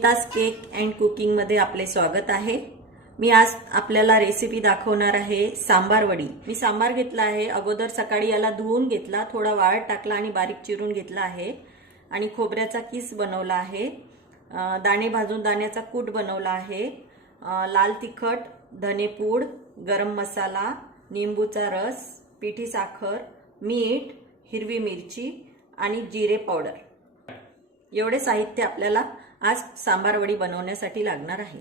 Sunita's cake and cooking मध्ये आपले स्वागत आहे। मी आज आपल्याला रेसिपी दाखवणार आहे सांबार वडी। मी सांबार घेतला आहे, अगोदर सकाळी याला धुवून घेतला, थोडा वाळत टाकला आणि बारीक चिरून घेतला आहे आणि खोबऱ्याचा किस बनवला आहे, दाणे भाजून दाण्याचा कूट बनवला आहे, लाल तिखट, धनेपूड, गरम मसाला, निंबूचा रस, पिठी साखर, मीठ, हिरवी मिरची आणि जिरे पावडर एवढे साहित्य आपल्याला आज सांबार वडी बनवण्यासाठी लागणार आहे।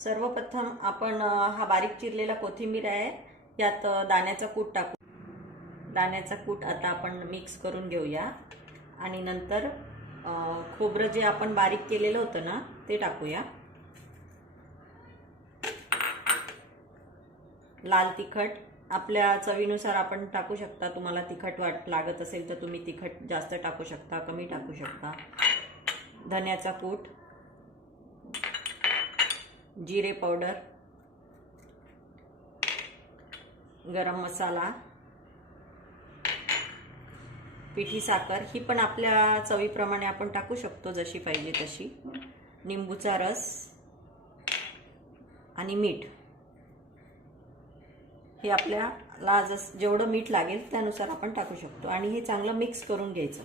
सर्वप्रथम आपण हा बारीक चिरलेला कोथिंबीर आहे, यात दाण्याचा कूट टाकू। दाण्याचा कूट आता आपण मिक्स करून घेऊया आणि नंतर खोबरं जे आपण बारीक केलेलं होतं ना ते टाकूया। लाल तिखट आपल्या चवीनुसार आपण टाकू शकता, तुम्हाला तिखट लागत असेल तर तुम्ही तिखट जास्त टाकू शकता, कमी टाकू शकता। धन्याचा कूट, जिरे पावडर, गरम मसाला, पिठी साखर ही पण आपल्या चवीप्रमाणे आपण टाकू शकतो, जशी पाहिजे तशी, निंबूचा रस आणि मीठ हे आपल्याला जेवढं मीठ लागेल त्यानुसार आपण टाकू शकतो आणि हे चांगलं मिक्स करून घ्यायचं।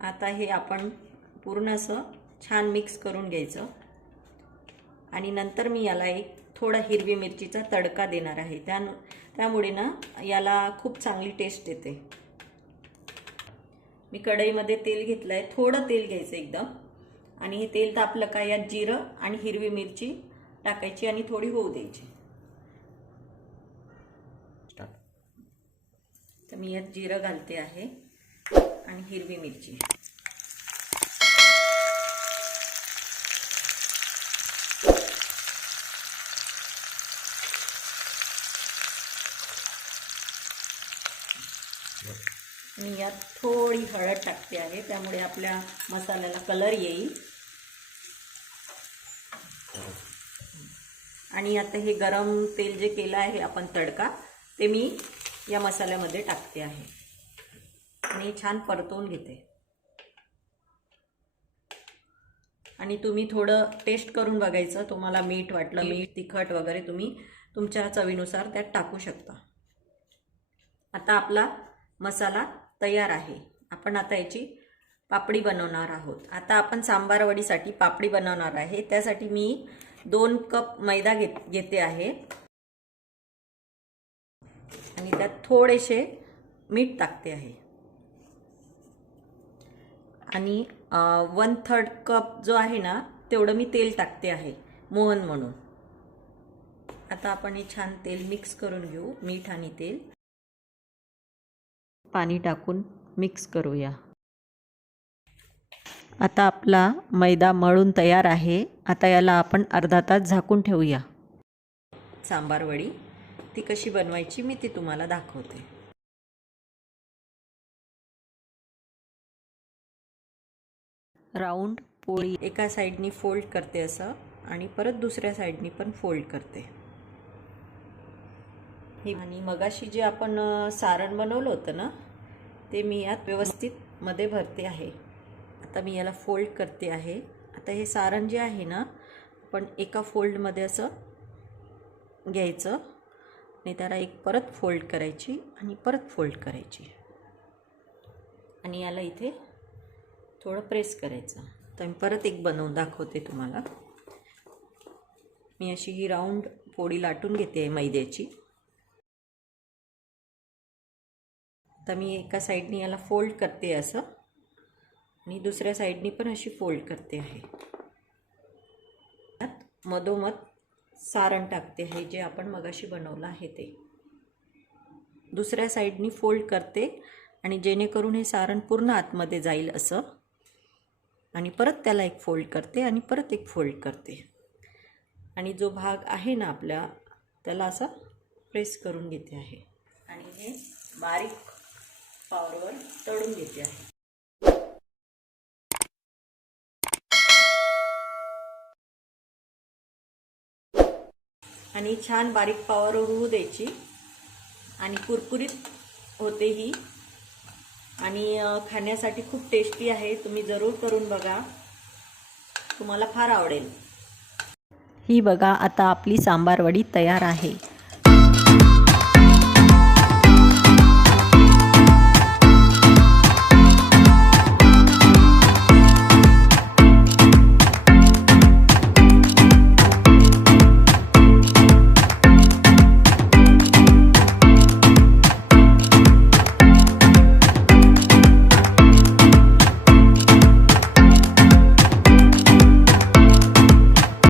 आता हे आपण पूर्ण असं छान मिक्स करून घ्यायचं आणि नंतर मी याला एक थोडा हिरवी मिरचीचा तडका देणार आहे, त्यामुळे ना याला खूप चांगली टेस्ट येते। मी कढईमध्ये तेल घेतलंय, थोडं तेल घ्यायचं एकदम आणि हे तेल तापलं का यात जिरं आणि हिरवी मिरची टाकायची आणि थोडी होऊ द्यायची। तर मी यात जिरं घालते आहे आणि हिरवी मिरची, मी यात थोडी हळद टाकते आहे, त्यामुळे आपल्या मसाल्याला कलर येईल। आणि आता हे गरम तेल जे केलं आहे आपण तडका, ते मी या मसाल्यामध्ये टाकते आहे आणि छान परतवून घेते। आणि तुम्ही थोडं टेस्ट करून बघायचं, तुम्हाला मीठ वाटलं, मीठ तिखट वगैरे तुम्ही तुमच्या चवीनुसार त्यात टाकू शकता। आता आपला मसाला तयार आहे, आपण आता याची पापडी बनवणार आहोत। आता आपण सांबार वडीसाठी पापडी बनवणार आहे, त्यासाठी मी 2 कप मैदा घेते आहे आणि त्यात थोडेसे मीठ टाकते आहे आणि 1/3 कप जो आहे ना तेवढं मी तेल टाकते आहे, मोहन म्हणून। आता आपण हे छान तेल मिक्स करून घेऊ, मीठ आणि तेल पाणी टाकून मिक्स करूया। आता आपला मैदा मळून तयार आहे, आता याला आपण अर्धा तास झाकून ठेवूया। सांबार वडी ती कशी बनवायची मी ती तुम्हाला दाखवते। राऊंड पोळी एका साइडनी फोल्ड करते असं आणि परत दुसऱ्या साइडनी पण फोल्ड करते। हे आणि मगाशी जे आपण सारण बनवलं होतं ना ते मी यात व्यवस्थित मध्ये भरते आहे। आता मी याला फोल्ड करते आहे। आता हे सारण जे आहे ना आपण एका फोल्डमध्ये असं घ्यायचं आणि त्याला एक परत फोल्ड करायची आणि परत फोल्ड करायची आणि याला इथे थोडं प्रेस करायचं। तर मी परत एक बनवून दाखवते तुम्हाला। मी अशी ही राऊंड पोळी लाटून घेते मैद्याची। तर मी एका साइडनी याला फोल्ड करते असं आणि दुसऱ्या साइडनी पण अशी फोल्ड करते आहे। त्यात मधोमध सारण टाकते आहे जे आपण मगाशी बनवलं आहे ते। दुसऱ्या साइडनी फोल्ड करते आणि जेणेकरून हे सारण पूर्ण आतमध्ये जाईल असं, आणि परत त्याला एक फोल्ड करते आणि परत एक फोल्ड करते आणि जो भाग आहे ना आपला त्याला असं प्रेस करून घेते आहे आणि हे बारीक पावरवर तळून घेते आहे। आणि छान बारीक पावरवर होऊ द्यायची आणि कुरकुरीत होते ही आणि खाण्यासाठी खूप टेस्टी आहे, तुम्ही जरूर करून बघा। तुम्हाला फार आवडेल. ही बघा आता आपली सांबार वडी तयार आहे.